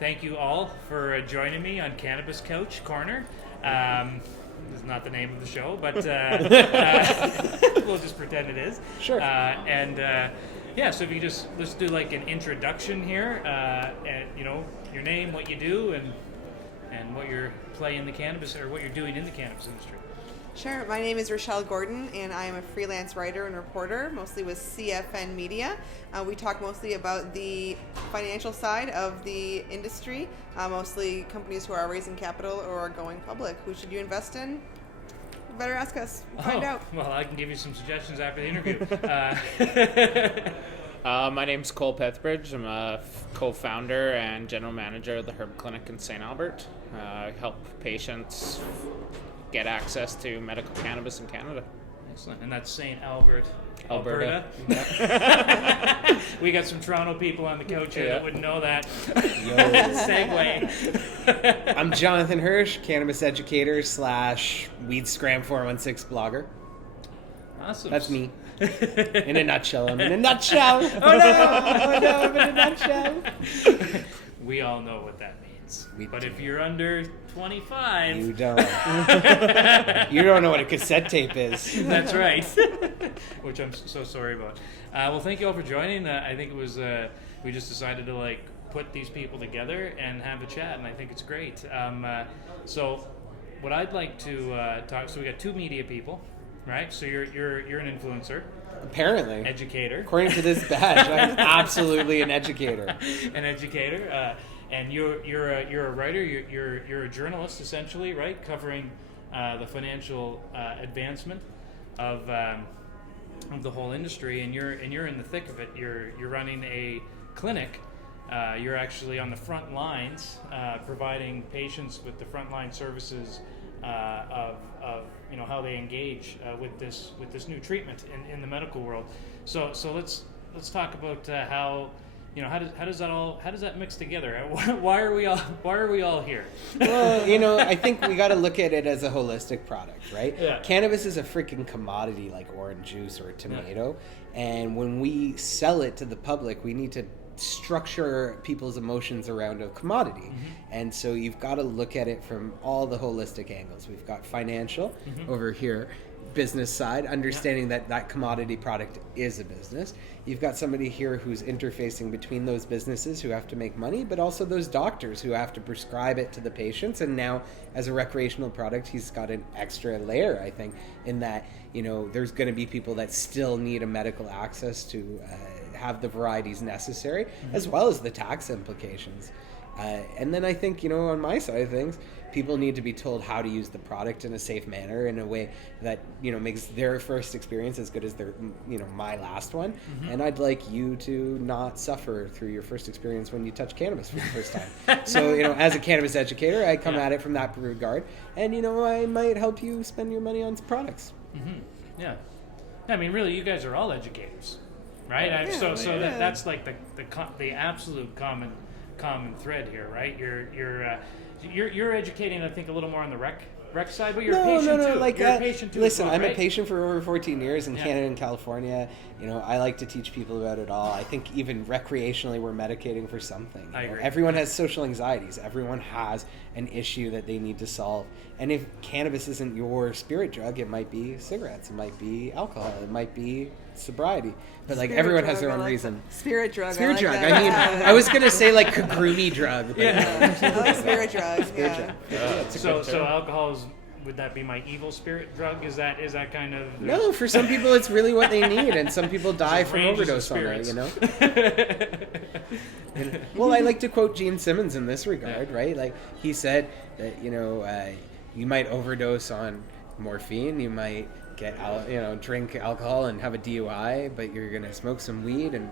thank you all for joining me on Cannabis Couch Corner. This is not the name of the show, but we'll just pretend it is. Sure. So if you just let's do like an introduction here, and your name, what you do, and what you're playing the cannabis or what you're doing in the cannabis industry. Sure. My name is Rochelle Gordon, and I am a freelance writer and reporter, mostly with CFN Media. We talk mostly about the financial side of the industry, mostly companies who are raising capital or are going public. Who should you invest in? You better ask us. Find out. Well, I can give you some suggestions after the interview. My name's Cole Pethbridge. I'm a co-founder and general manager of the Herb Clinic in St. Albert. I help patients get access to medical cannabis in Canada. Excellent. And that's St. Albert, Alberta. We got some Toronto people on the couch here that wouldn't know that. Yo. Segue. I'm Jonathan Hirsch, cannabis educator / Weed Scram 416 blogger. Awesome. That's me. In a nutshell. I'm in a nutshell. I'm in a nutshell. We all know what that means. But do. if you're under 25... You don't. You don't know what a cassette tape is. That's right. Which I'm so sorry about. Well, thank you all for joining. I think it was... we just decided to put these people together and have a chat, and I think it's great. So what I'd like to talk... So we got two media people, right? So you're an influencer. Apparently. Educator. According to this badge, I'm absolutely an educator. An educator. And you're a writer. You're a journalist essentially, right? Covering the financial advancement of the whole industry, and you're in the thick of it. You're running a clinic. You're actually on the front lines, providing patients with the frontline services of how they engage with this new treatment in the medical world. So let's talk about how. How does that mix together? Why are we all here? Well, I think we got to look at it as a holistic product, right? Yeah. Cannabis is a freaking commodity like orange juice or a tomato, and when we sell it to the public, we need to structure people's emotions around a commodity. Mm-hmm. And so you've got to look at it from all the holistic angles. We've got financial over here, business side, understanding that commodity product is a business. You've got somebody here who's interfacing between those businesses who have to make money, but also those doctors who have to prescribe it to the patients. And now as a recreational product, he's got an extra layer, I think, in that, there's going to be people that still need a medical access to have the varieties necessary, as well as the tax implications. And then I think, on my side of things, people need to be told how to use the product in a safe manner, in a way that, makes their first experience as good as their, my last one. Mm-hmm. And I'd like you to not suffer through your first experience when you touch cannabis for the first time. So, as a cannabis educator, I come at it from that regard. And, I might help you spend your money on products. Mm-hmm. Yeah. I mean, really, you guys are all educators, right? Yeah. That's like the absolute common thread here, right? You're educating, I think, a little more on the rec side, but you're a patient too. You're a patient too. Listen, well, I'm right? a patient for over 14 years in Canada and California. I like to teach people about it all. I think even recreationally, we're medicating for something. I agree. Everyone has social anxieties. Everyone has an issue that they need to solve. And if cannabis isn't your spirit drug, it might be cigarettes. It might be alcohol. It might be sobriety. But everyone has their own reason. Spirit drug. Spirit drug. That. I mean, I was gonna say kagroomy drug. But I like spirit drug. Spirit drug. It's a good So term. alcohol would that be my evil spirit drug? Is that kind of... No, for some people it's really what they need, and some people die from overdose on it, Well, I like to quote Gene Simmons in this regard, right? He said that, you might overdose on morphine, you might get drink alcohol and have a DUI, but you're gonna smoke some weed and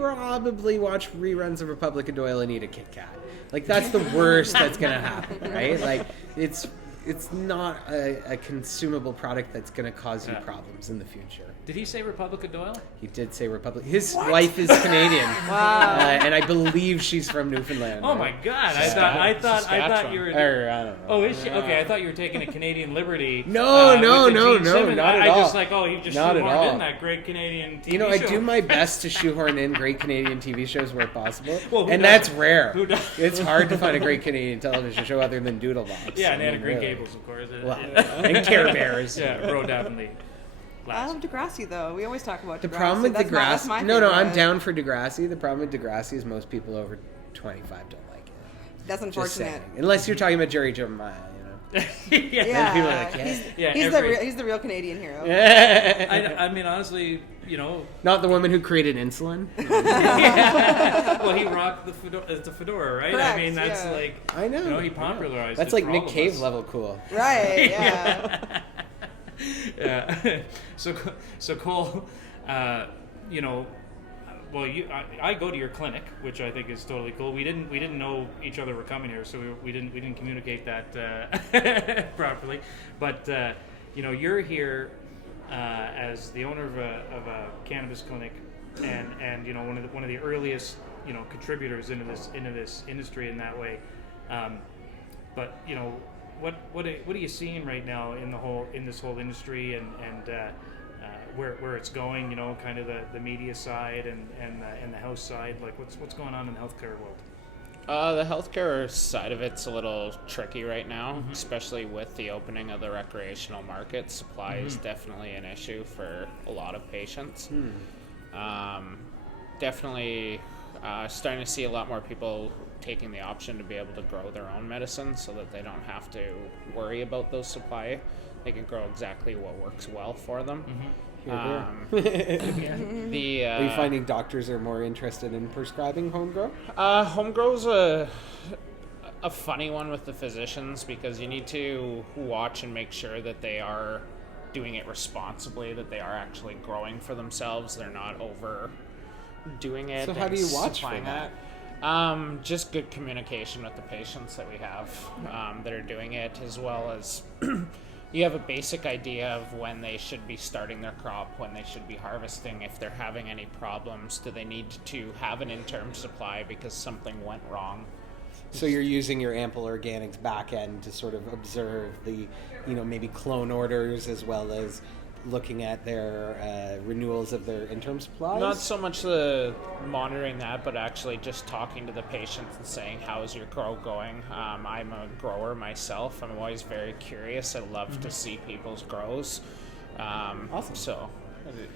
probably watch reruns of Republic of Doyle and eat a Kit Kat. That's the worst that's gonna happen, right? It's not a consumable product that's gonna cause you problems in the future. Did he say Republic of Doyle? He did say Republic. His wife is Canadian. Wow. And I believe she's from Newfoundland. Oh my right? God! I thought you were. Or, I don't know. Oh, is she? Okay, I thought you were taking a Canadian liberty. No, with the Gene Simmons. not at I all. just like, oh, you just Not at shoehorned all. in that great Canadian TV You know, I show. do my best to shoehorn in great Canadian TV shows where possible, Well, who and that's doesn't? rare. Who doesn't? It's hard to find a great Canadian television show other than Doodlebox. Yeah, and I Anna mean, Green really. Gables, of course. Well, and Care Bears. Yeah, Road Avonlea. I love Degrassi though. We always talk about The Degrassi. problem with That's my Degrassi, no, I'm favorite. down for Degrassi. The problem with Degrassi is most people over 25 don't like it. That's Just unfortunate. saying. Unless you're talking about Jerry Jeremiah, you know. Yeah, people are like, yeah. He's the real Canadian hero. I mean, honestly, you know. Not the woman who created insulin. Well, he rocked the fedora, right? Correct, I mean, that's yeah. like. I know. You know, he I know. popularized That's it like for Nick all of Cave us. level cool. Right. Yeah. Yeah. So Cole, you know, well, I go to your clinic, which I think is totally cool. We didn't know each other were coming here, so we didn't communicate that properly. But you know, you're here as the owner of a cannabis clinic, and you know, one of the earliest, you know, contributors into this industry in that way. But you know, what are you seeing right now in this whole industry and where it's going? You know, kind of the media side and the health side. Like what's going on in the healthcare world? The healthcare side of it's a little tricky right now, especially with the opening of the recreational market. Supply is definitely an issue for a lot of patients. Definitely starting to see a lot more people taking the option to be able to grow their own medicine so that they don't have to worry about those supply. They can grow exactly what works well for them. Are The you finding doctors are more interested in prescribing home grow? home grow's a funny one with the physicians because you need to watch and make sure that they are doing it responsibly, that they are actually growing for themselves, they're not overdoing it. So how do you watch for supplying that? Just good communication with the patients that we have that are doing it, as well as you have a basic idea of when they should be starting their crop, when they should be harvesting, if they're having any problems, do they need to have an interim supply because something went wrong. So you're using your Ample Organics back end to sort of observe the, you know, maybe clone orders as well as looking at their renewals of their interim supplies? Not so much the monitoring that, but actually just talking to the patients and saying, how is your grow going? I'm a grower myself. I'm always very curious. I love to see people's grows. Awesome. So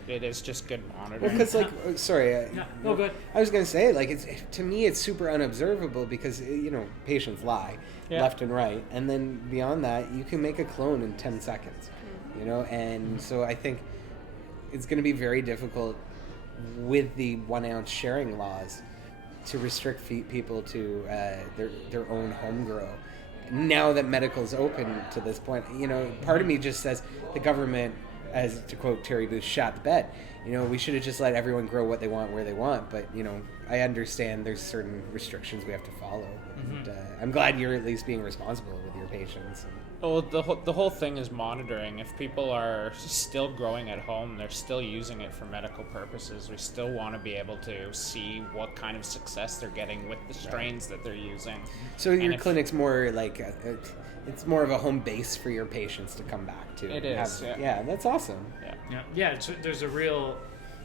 it is just good monitoring. Well, because sorry, No, go ahead. I was going to say, like, to me it's super unobservable because, you know, patients lie left and right, and then beyond that you can make a clone in 10 seconds, you know, and so I think it's going to be very difficult with the 1 ounce sharing laws to restrict people to their own home grow. Now that medical's open to this point, you know, part of me just says the government, as to quote Terry Booth, shot the bed. You know, we should have just let everyone grow what they want where they want. But, you know, I understand there's certain restrictions we have to follow. And I'm glad you're at least being responsible with your patients. Well, the whole thing is monitoring. If people are still growing at home, they're still using it for medical purposes. We still want to be able to see what kind of success they're getting with the strains that they're using. So your clinic's more like it's more of a home base for your patients to come back to. It is. Yeah, that's awesome. Yeah. There's a real,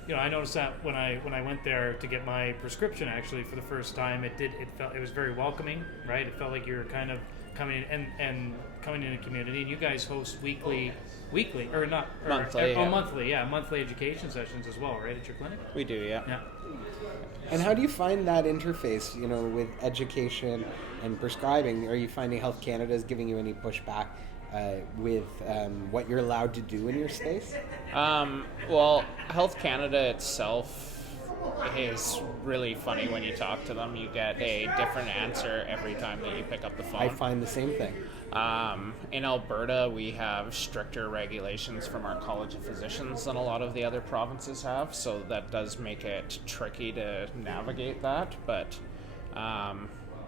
you know, I noticed that when I went there to get my prescription actually for the first time, it was very welcoming, right? It felt like you were kind of coming in and coming in a community, and you guys host monthly education sessions as well, right, at your clinic? We do, yeah. And how do you find that interface, you know, with education and prescribing? Are you finding Health Canada is giving you any pushback with what you're allowed to do in your space? Well, Health Canada itself is really funny when you talk to them. You get a different answer every time that you pick up the phone. I find the same thing. In Alberta, we have stricter regulations from our College of Physicians than a lot of the other provinces have, so that does make it tricky to navigate that, but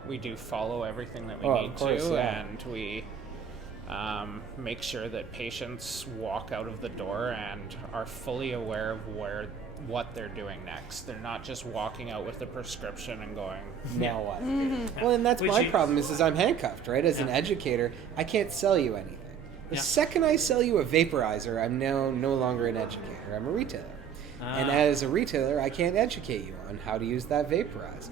we do follow everything that we need to, and we make sure that patients walk out of the door and are fully aware of what they're doing next. They're not just walking out with a prescription and going, now what? Well, and that's Which my you- problem is I'm handcuffed, right? As an Yeah. educator, I can't sell you anything. The Yeah. second I sell you a vaporizer, I'm now no longer an educator. I'm a retailer. And Ah. as a retailer, I can't educate you on how to use that vaporizer.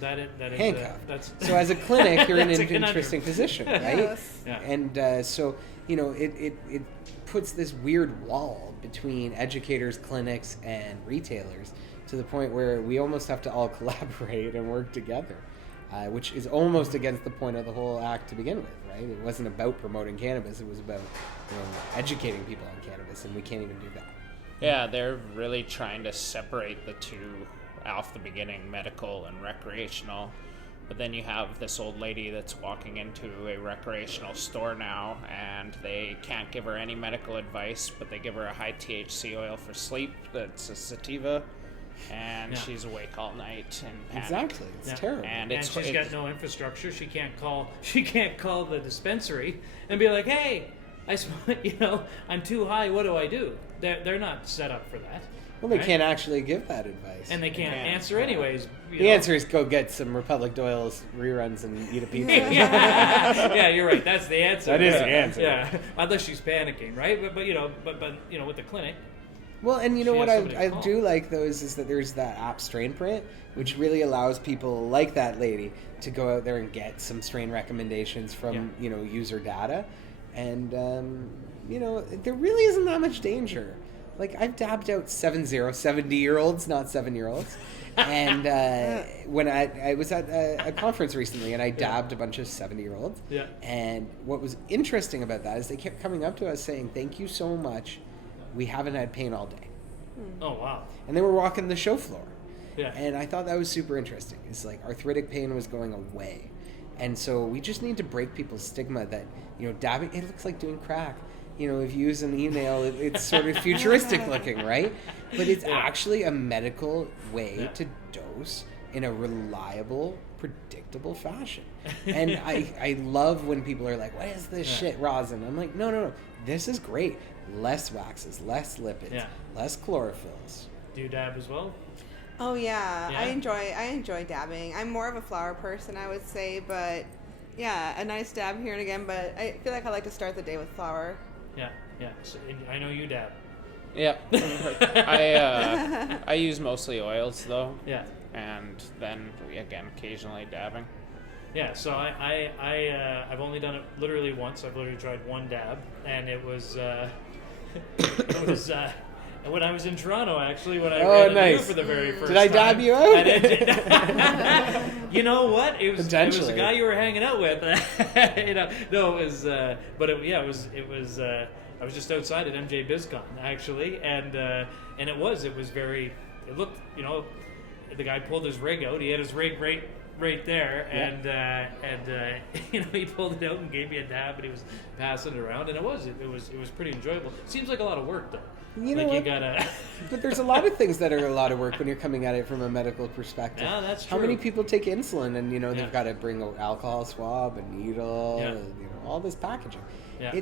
That is Handcuffed. that's So as a clinic, you're in That's a an conundrum. interesting position, right? Yes. Yeah. And so, it puts this weird wall between educators, clinics, and retailers to the point where we almost have to all collaborate and work together, which is almost against the point of the whole act to begin with, right? It wasn't about promoting cannabis. It was about educating people on cannabis, and we can't even do that. yeah, they're really trying to separate the two off the beginning, medical and recreational. But then you have this old lady that's walking into a recreational store now, and they can't give her any medical advice, but they give her a high THC oil for sleep that's a sativa, and Yeah. she's awake all night and panicked. Exactly. It's Yeah. terrible. And And she's got no infrastructure. She can't call the dispensary and be like, "Hey, I'm too high. What do I do?" They're not set up for that. Well, they right? can't actually give that advice. And they can't Yeah. answer anyways. The answer is go get some Republic Doyle's reruns and eat a pizza. yeah, you're right. That's the answer. That is Yeah. the answer. Yeah, unless she's panicking, right? But with the clinic, Well, and you know She what has I somebody to call. do like though is that there's that app strain print, which really allows people like that lady to go out there and get some strain recommendations from user data, and there really isn't that much danger. Like I've dabbed out 70-year-olds, not 7-year-olds. And when I was at a conference recently, and I dabbed a bunch of 70-year-olds. Yeah. And what was interesting about that is they kept coming up to us saying, "Thank you so much. We haven't had pain all day." oh wow, And they were walking the show floor. yeah, And I thought that was super interesting. It's like arthritic pain was going away. And so we just need to break people's stigma that, dabbing, it looks like doing crack. If you use an e-nail, it's sort of futuristic looking, right? But it's actually a medical way to dose in a reliable, predictable fashion. And I love when people are like, "What is this shit, rosin?" I'm like, no. This is great. Less waxes, less lipids, less chlorophylls. do you dab as well? Oh yeah. Yeah? I enjoy dabbing. I'm more of a flower person, I would say, but yeah, a nice dab here and again. But I feel like I like to start the day with flower. Yeah. So, and I know you dab. Yeah. I use mostly oils though, Yeah. and then again occasionally dabbing. Yeah, so I've only done it literally once. I've literally tried one dab, and it was when I was in Toronto, actually, when I ran into you nice. for the very first Did I dab time. you out? And you know what? It was a Potentially. guy you were hanging out with. No, it was, but it was. I was just outside at MJ BizCon actually, and it was very. It looked, the guy pulled his rig out. He had his rig right there, and he pulled it out and gave me a dab, and he was passing it around, and it was pretty enjoyable. Seems like a lot of work though. You know like what? you gotta. But there's a lot of things that are a lot of work when you're coming at it from a medical perspective. Yeah, that's How many true. people take insulin and Yeah. they've got to bring an alcohol swab, a needle, Yeah. all this packaging. Yeah.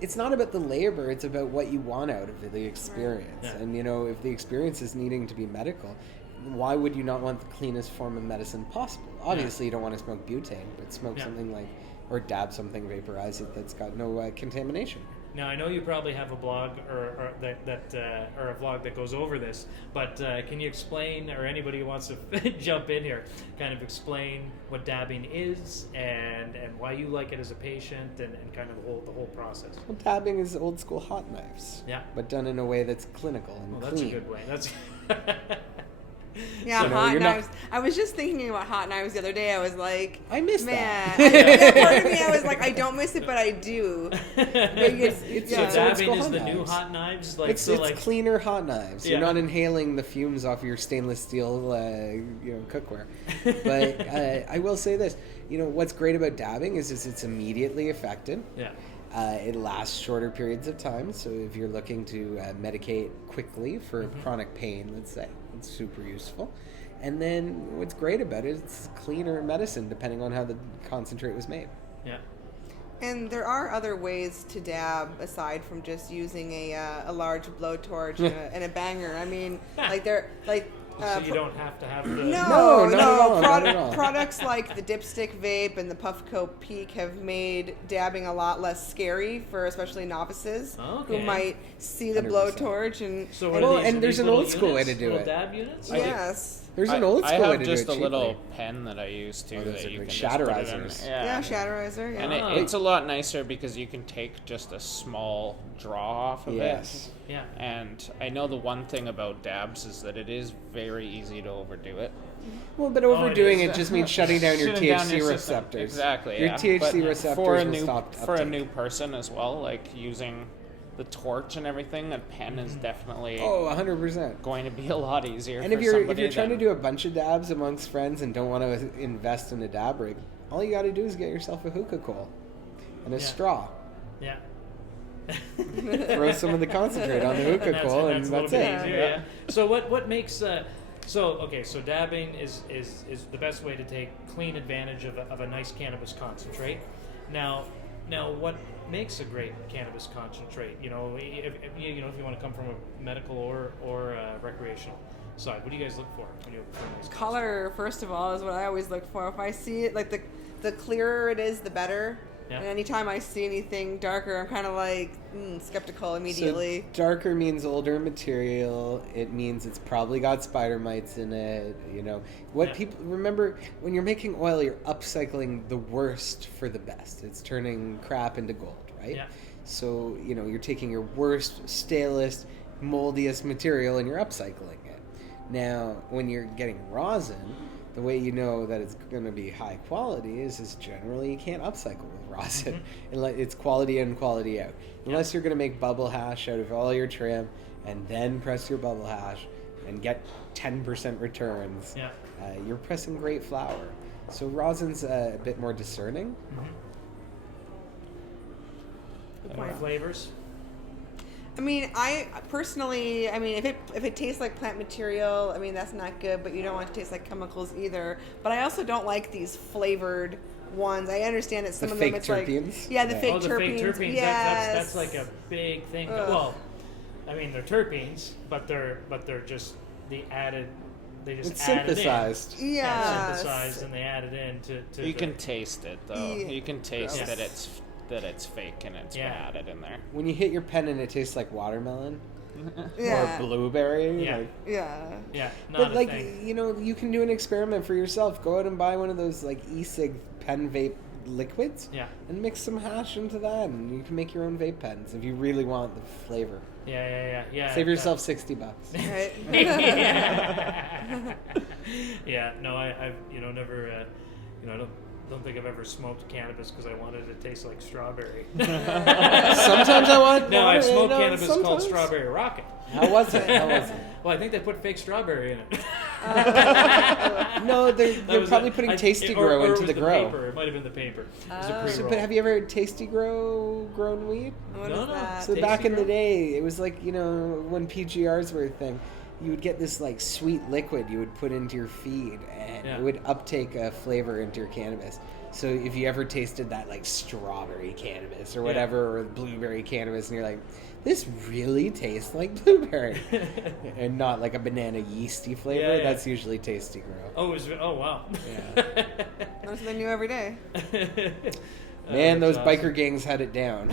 It's not about the labor, it's about what you want out of the experience. Yeah. And if the experience is needing to be medical, why would you not want the cleanest form of medicine possible? Obviously you don't want to smoke butane, but smoke Yeah. something like, or dab something, vaporize it that's got no contamination. Now I know you probably have a blog or a vlog that goes over this, but can you explain, or anybody who wants to jump in here, kind of explain what dabbing is and why you like it as a patient and kind of the whole process? Well, dabbing is old school hot knives. Yeah. But done in a way that's clinical and Well, clean. that's a good way. That's Yeah, You know, hot you're not- knives. I was just thinking about hot knives the other day. I was like, I miss man, that. part of me, I was like, I don't miss it, but I do. Maybe it's so old dabbing school is hot the new knives. hot knives. Like It's like cleaner hot knives. You're Yeah. not inhaling the fumes off your stainless steel, cookware. But I will say this: what's great about dabbing is it's immediately effective. yeah. It lasts shorter periods of time. So if you're looking to medicate quickly for Mm-hmm. chronic pain, let's say, it's super useful. And then what's great about it is it's cleaner medicine depending on how the concentrate was made. Yeah. And there are other ways to dab aside from just using a large blowtorch and a banger. I mean, like they're like. So you don't have to have the... No, not at all, not at all. Products like the dipstick vape and the Puffco Peak have made dabbing a lot less scary for especially novices who might see the 100%. blowtorch and. So and there's an old school way to do it. Dab units? Yes. There's an old school I way have to just do it a little cheaply. pen that I use too. those That are you like can just put it in. shatterizers. Yeah, shatterizer. Yeah. And it's a lot nicer because you can take just a small draw off of Yes. it. Yeah. And I know the one thing about dabs is that it is very easy to overdo it. Well, but overdoing is. it just means shutting down your Shutting down THC your system. receptors. Exactly. Your yeah. THC But receptors for a will new stop for a uptake. new person as well, like using the torch and everything, a pen is definitely Oh, 100%. going to be a lot easier. And for if you're somebody trying to than- do a bunch of dabs amongst friends and don't want to invest in a dab rig, all you got to do is get yourself a hookah coal and a straw. Yeah. Throw some of the concentrate on the hookah coal, and a that's little it. bit easier, yeah. So what makes so dabbing is the best way to take clean advantage of a nice cannabis concentrate. Now what makes a great cannabis concentrate? If you want to come from a medical or recreational side, what do you guys look for when you look for a nice Color, first of all, is what I always look for. If I see it, like the clearer it is, the better. Yeah. And anytime I see anything darker, I'm kind of like skeptical immediately. So darker means older material. It means it's probably got spider mites in it. People remember, when you're making oil, you're upcycling the worst for the best. It's turning crap into gold, right? Yeah. So you're taking your worst, stalest, moldiest material and you're upcycling it. Now, when you're getting rosin, the way you know that it's going to be high quality is generally you can't upcycle with rosin. Unless it's quality in, quality out. Unless you're going to make bubble hash out of all your trim and then press your bubble hash and get 10% returns. Yeah. You're pressing great flour. So rosin's a bit more discerning. More flavors. I mean, I personally, if it tastes like plant material, that's not good, but you don't want it to taste like chemicals either. But I also don't like these flavored ones. I understand that some The of them fake it's terpenes? like, yeah, the fake The terpenes. fake terpenes. Yes. That's like a big thing. Ugh. Well, they're terpenes, but they're just the added. They just It's add synthesized. it in. Yes. Synthesized, and they add it in to you can taste it though. Yeah. You can taste Gross. that it's fake and it's been added in there. When you hit your pen and it tastes like watermelon Yeah. or blueberry. Yeah. Like, Yeah. Yeah, not but a like thing. you can do an experiment for yourself. Go out and buy one of those like e-cig pen vape liquids Yeah. and mix some hash into that, and you can make your own vape pens if you really want the flavor. Yeah. Save yourself $60. Right. Yeah. No, I've never don't think I've ever smoked cannabis because I wanted it to taste like strawberry. Sometimes I want. No, I've smoked no, cannabis called sometimes. Strawberry Rocket. How was it? Well, I think they put fake strawberry in it. No, they're That was probably it. putting I- Tasty or Grow it into was the grow. Paper. It might have been the paper. It was a Oh. pre-roll. But have you ever heard Tasty Grow grown weed? What No, is no. that? So Tasty back in the Grow? day, it was like, when PGRs were a thing, you would get this like sweet liquid you would put into your feed, and Yeah. it would uptake a flavor into your cannabis. So if you ever tasted that like strawberry cannabis or whatever, or blueberry cannabis, and you're like, this really tastes like blueberry, and not like a banana yeasty flavor, Yeah. that's usually Tasty Grow. Oh wow. Yeah. Learn something new every day. Man, those that's awesome. biker gangs had it down.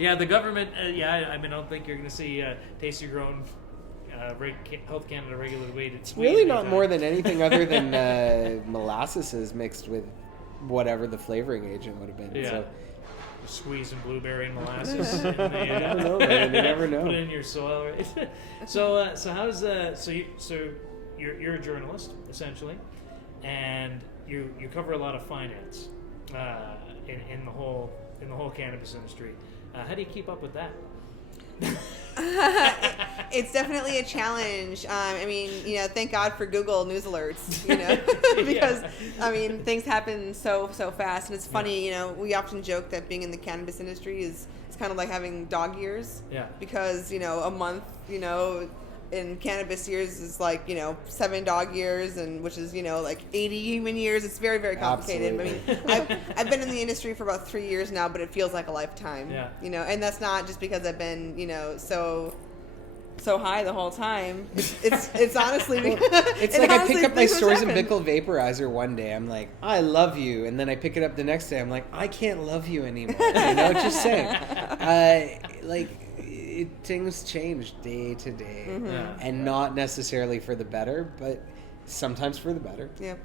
Yeah, the government. I don't think you're going to see Tasty Grown Health Canada regulated weed. It's Really not more than anything other than molasses is mixed with whatever the flavoring agent would have been. Yeah. So Squeezing blueberry and molasses. And you never know, man. You never know. Put it in your soil, right? So how's you're a journalist essentially, and you cover a lot of finance in the whole cannabis industry. How do you keep up with that? It's definitely a challenge. Thank God for Google News alerts, because things happen so fast, and it's funny. We often joke that being in the cannabis industry is kind of like having dog years. Yeah. Because a month, in cannabis years is like, 7 dog years, and which is, like 80 human years. It's very, very complicated. Absolutely. I mean, I've been in the industry for about 3 years now, but it feels like a lifetime. Yeah. And that's not just because I've been, so high the whole time. It's honestly It's like I pick up my Storz and Bickel vaporizer one day. I'm like, I love you, and then I pick it up the next day. I'm like, I can't love you anymore. Just saying. Things change day to day, and not necessarily for the better, but sometimes for the better. Yeah.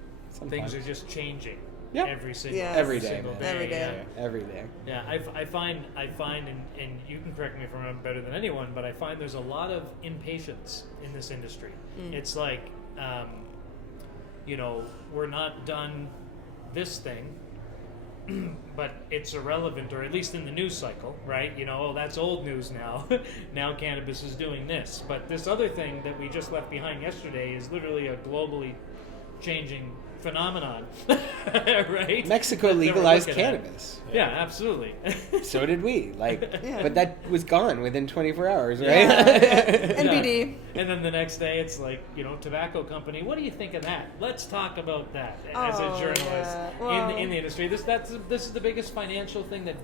Things are just changing. Yeah. Every single Every day, single man. day. Every day. Every day. Yeah, I find, and you can correct me if I'm better than anyone, but I find there's a lot of impatience in this industry. It's like, we're not done this thing, but it's irrelevant, or at least in the news cycle, right? That's old news now. Now cannabis is doing this. But this other thing that we just left behind yesterday is literally a globally changing phenomenon, right? Mexico That we're legalized looking at. cannabis. Yeah, absolutely. So did we. Yeah. But that was gone within 24 hours, right? NBD. And then the next day, it's like, tobacco company. What do you think of that? Let's talk about that as a journalist yeah. Well, in the industry. This is the biggest financial thing that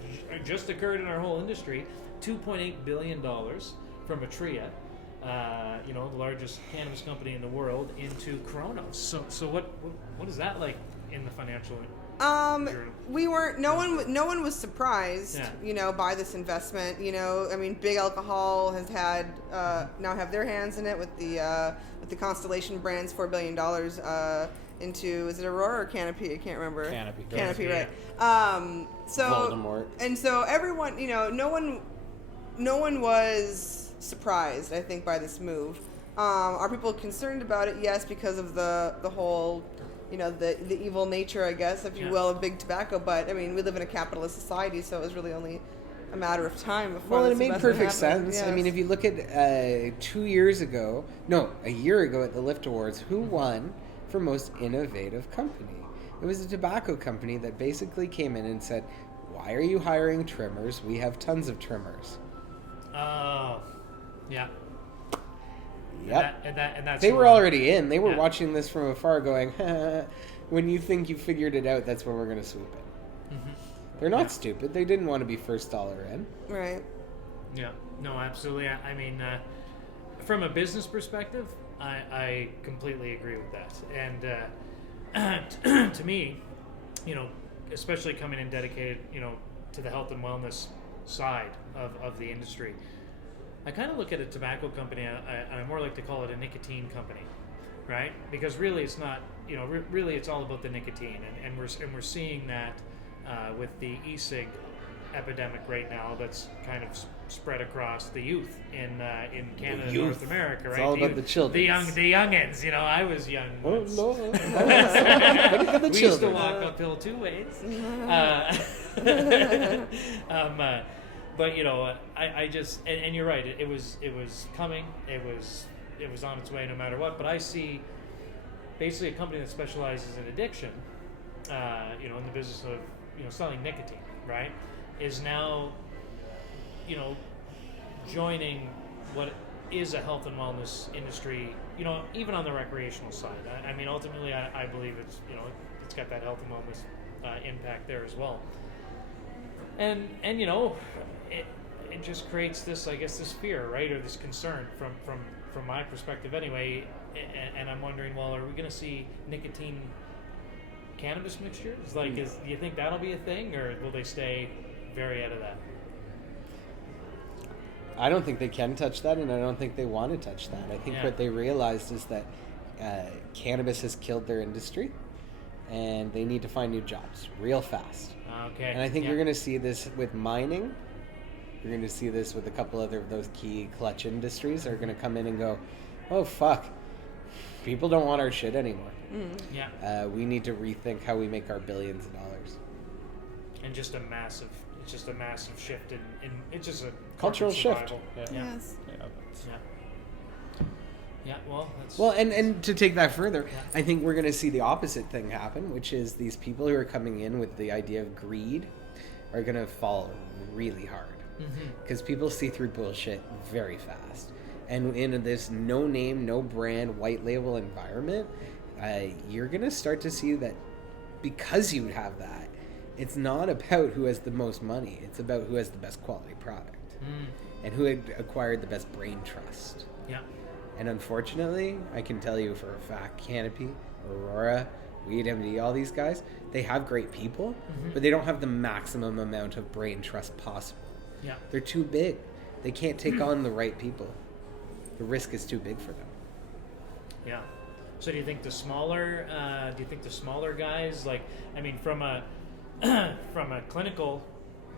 just occurred in our whole industry. $2.8 billion from Atria, the largest cannabis company in the world, into Cronos. So what is that like in the financial? We weren't. No one was surprised. Yeah. By this investment. I mean, Big Alcohol has had now have their hands in it with the Constellation Brands, $4 billion into, is it Aurora or Canopy? I can't remember. Canopy, right? So Voldemort. And so everyone, no one was surprised, I think, by this move. Are people concerned about it? Yes, because of the whole, the evil nature, I guess, if you will, of big tobacco. But I mean, we live in a capitalist society, so it was really only a matter of time before. Well, this it made investment perfect happened. sense. Yes. I mean, if you look at a year ago at the Lift Awards, who won for most innovative company? It was a tobacco company that basically came in and said, "Why are you hiring trimmers? We have tons of trimmers." Oh, yeah. Yep. And that's They were already in. They were Yeah. watching this from afar going, when you think you figured it out, that's when we're going to swoop in. Mm-hmm. They're not stupid. They didn't want to be first dollar in. Right. Yeah, no, absolutely. I mean, from a business perspective, I completely agree with that. And to me, especially coming in dedicated, to the health and wellness side of the industry, I kind of look at a tobacco company, I more like to call it a nicotine company, right? Because really it's not, really it's all about the nicotine, and we're seeing that with the e-cig epidemic right now that's kind of spread across the youth in Canada and North America, right? It's all about the children. The youngins. I was young once. Oh, no. We used to walk uphill 2 ways. But I just and you're right. It was coming. It was on its way no matter what. But I see basically a company that specializes in addiction, in the business of selling nicotine, right, is now joining what is a health and wellness industry. Even on the recreational side. I mean, ultimately, I believe it's it's got that health and wellness impact there as well. And it just creates this, I guess, this fear, right, or this concern from my perspective anyway. And I'm wondering, well, are we going to see nicotine cannabis mixtures? Like, do you think that'll be a thing, or will they stay very out of that? I don't think they can touch that, and I don't think they want to touch that. I think what they realized is that cannabis has killed their industry, and they need to find new jobs real fast. Okay. And I think you're going to see this with mining. You're going to see this with a couple other of those key clutch industries that are going to come in and go, oh, fuck. People don't want our shit anymore. Yeah. We need to rethink how we make our billions of dollars. And just a massive shift in it's just a Cultural shift. survival. Yeah. Yes. Yeah, well, that's... Well, and to take that further, I think we're going to see the opposite thing happen, which is these people who are coming in with the idea of greed are going to fall really hard. Because people see through bullshit very fast. And in this no name, no brand, white label environment, you're going to start to see that because you have that, it's not about who has the most money. It's about who has the best quality product and who had acquired the best brain trust. Yeah. And unfortunately, I can tell you for a fact, Canopy, Aurora, Weed MD, all these guys, they have great people, but they don't have the maximum amount of brain trust possible. Yeah. They're too big. They can't take on the right people. The risk is too big for them. Yeah. So do you think the smaller guys, like, I mean, from a from a clinical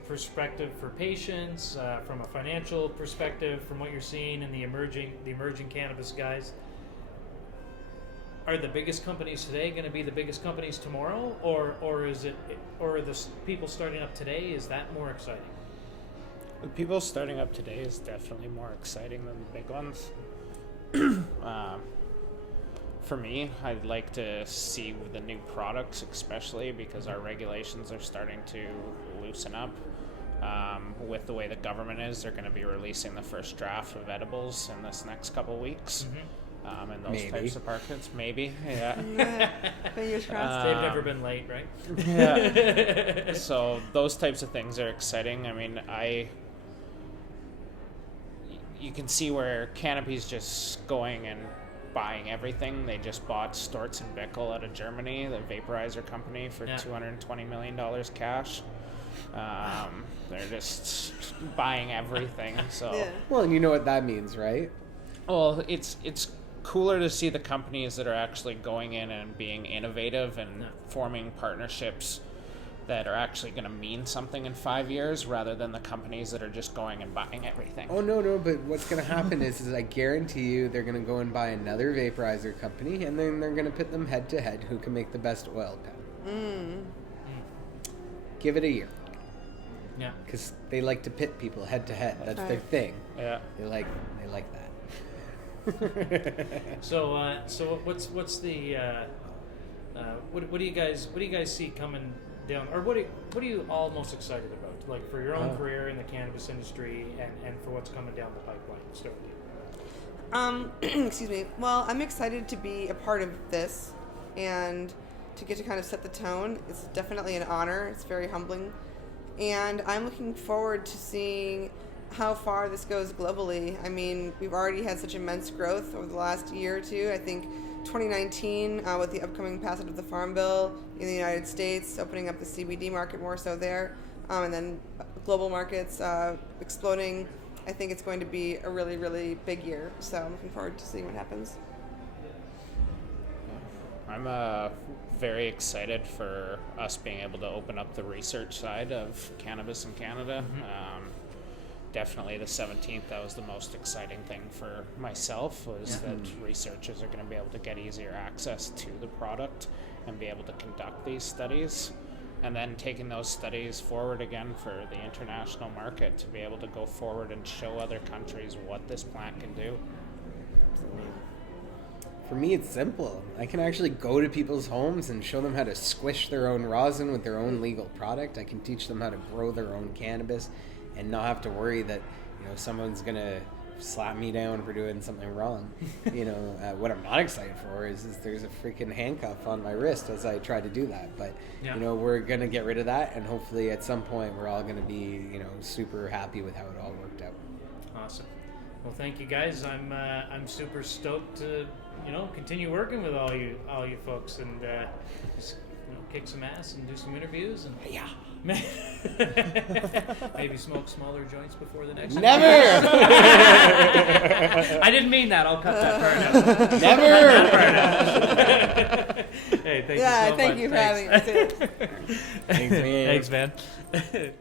perspective for patients, from a financial perspective, from what you're seeing in the emerging cannabis guys, are the biggest companies today going to be the biggest companies tomorrow, or are the people starting up today, is that more exciting? The people starting up today is definitely more exciting than the big ones. For me, I'd like to see the new products, especially because our regulations are starting to loosen up. With the way the government is, they're going to be releasing the first draft of edibles in this next couple weeks. In those types of markets, maybe, yeah. Fingers crossed. They've never been late, right? Yeah. So those types of things are exciting. I mean, you can see where Canopy's just going and buying everything. They just bought Storz and Bickel out of Germany, the vaporizer company, for $220 million cash. They're just buying everything. So Well, and you know what that means, right? well, it's cooler to see the companies that are actually going in and being innovative and forming partnerships that are actually going to mean something in 5 years, rather than the companies that are just going and buying everything. Oh, no, but what's going to happen is I guarantee you they're going to go and buy another vaporizer company, and then they're going to pit them head to head who can make the best oil pen. Give it a year. Yeah. Because they like to pit people head to head. That's their thing. Yeah. They like that. So what's the what do you guys see coming down, or what are you all most excited about, like for your own career in the cannabis industry and for what's coming down the pipeline? Start with you. Excuse me. Well, I'm excited to be a part of this and to get to kind of set the tone. It's definitely an honor. It's very humbling. And I'm looking forward to seeing how far this goes globally. I mean, we've already had such immense growth over the last year or two. I think 2019, with the upcoming passage of the Farm Bill in the United States, opening up the CBD market more so there, and then global markets exploding, I think it's going to be a really, really big year. So I'm looking forward to seeing what happens. I'm very excited for us being able to open up the research side of cannabis in Canada. Definitely the 17th, that was the most exciting thing for myself, was that researchers are going to be able to get easier access to the product and be able to conduct these studies, and then taking those studies forward again for the international market to be able to go forward and show other countries what this plant can do. For me, it's simple. I can actually go to people's homes and show them how to squish their own rosin with their own legal product. I can teach them how to grow their own cannabis and not have to worry that, someone's going to slap me down for doing something wrong. What I'm not excited for is there's a freaking handcuff on my wrist as I try to do that. But, we're going to get rid of that, and hopefully at some point we're all going to be, super happy with how it all worked out. Awesome. Well, thank you guys. I'm super stoked to continue working with all you folks and just kick some ass and do some interviews and maybe smoke smaller joints before the next Never. I didn't mean that. I'll cut that part out. Never. Hey, thank you so much. Thank you for having us. Thanks, man. Thanks, man.